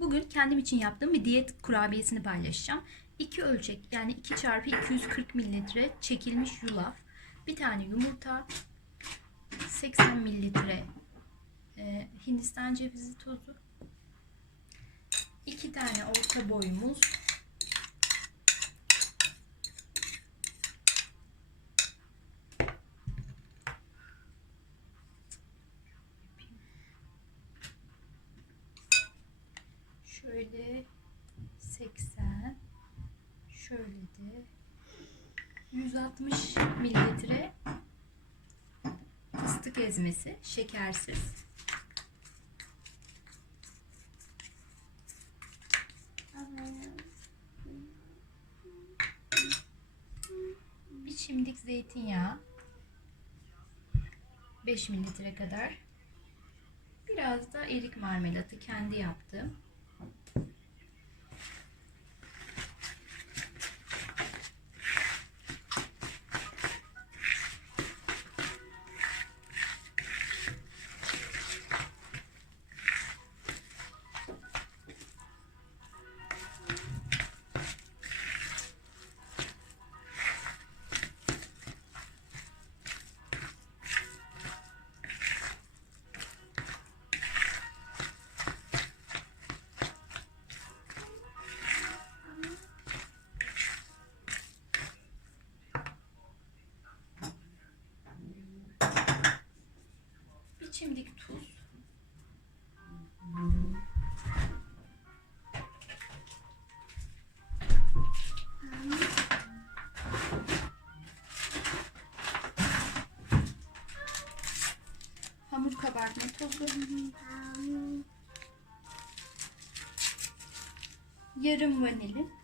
Bugün kendim için yaptığım bir diyet kurabiyesini paylaşacağım. 2 ölçek yani 2 çarpı 240 mililitre çekilmiş yulaf, bir tane yumurta, 80 mililitre e, Hindistan cevizi tozu, 2 tane orta boy muz, şöyle 80 şöyle de 160 mililitre fıstık ezmesi şekersiz. Bir çimdik zeytinyağı 5 mililitre kadar. Biraz da erik marmelatı kendi yaptım çimdik tuz. Hamur kabartma tozu. Yarım vanilin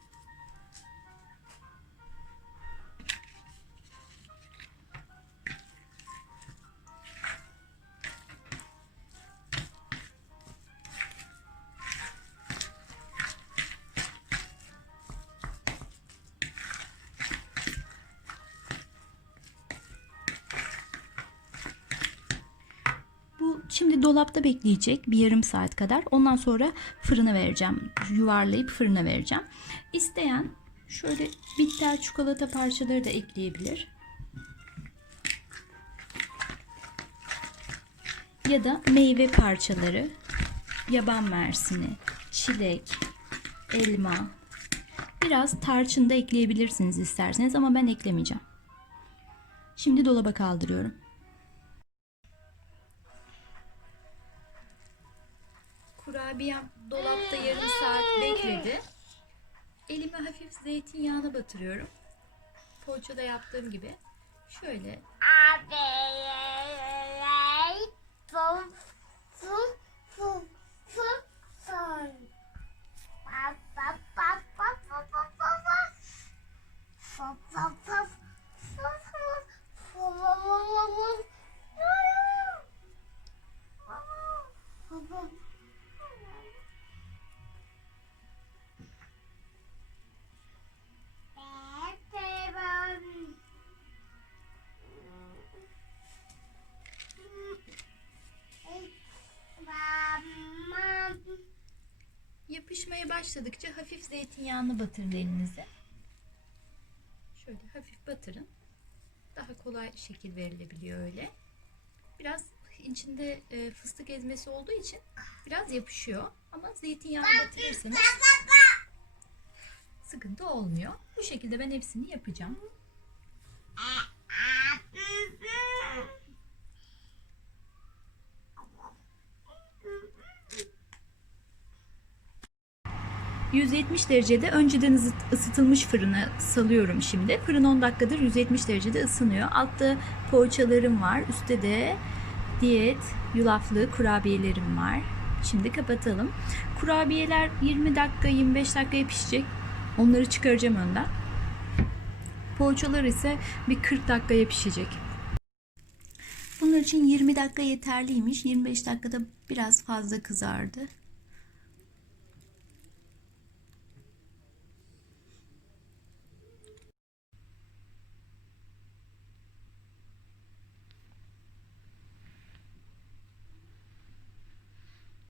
şimdi dolapta bekleyecek bir yarım saat kadar. Ondan sonra fırına vereceğim. Yuvarlayıp fırına vereceğim. İsteyen şöyle bitter çikolata parçaları da ekleyebilir. Ya da meyve parçaları, yaban mersini, çilek, elma, biraz tarçın da ekleyebilirsiniz isterseniz ama ben eklemeyeceğim. Şimdi dolaba kaldırıyorum. Kurabiyem dolapta yarım saat bekledi. Elime hafif zeytinyağına batırıyorum. Poğaçada yaptığım gibi. Şöyle yapışmaya başladıkça hafif zeytinyağını batırın elinize. Şöyle hafif batırın. Daha kolay şekil verilebiliyor öyle. Biraz içinde e, fıstık ezmesi olduğu için biraz yapışıyor. Ama zeytinyağını batırırsanız sıkıntı olmuyor. Bu şekilde ben hepsini yapacağım. ...170 derecede önceden ısıt- ısıtılmış fırına salıyorum şimdi. Fırın 10 dakikadır 170 derecede ısınıyor. Altta poğaçalarım var. Üstte de diyet yulaflı kurabiyelerim var. Şimdi kapatalım. Kurabiyeler 20 dakika 25 dakikaya pişecek. Onları çıkaracağım önden. Poğaçalar ise bir 40 dakikaya pişecek. Bunlar için 20 dakika yeterliymiş. 25 dakikada biraz fazla kızardı.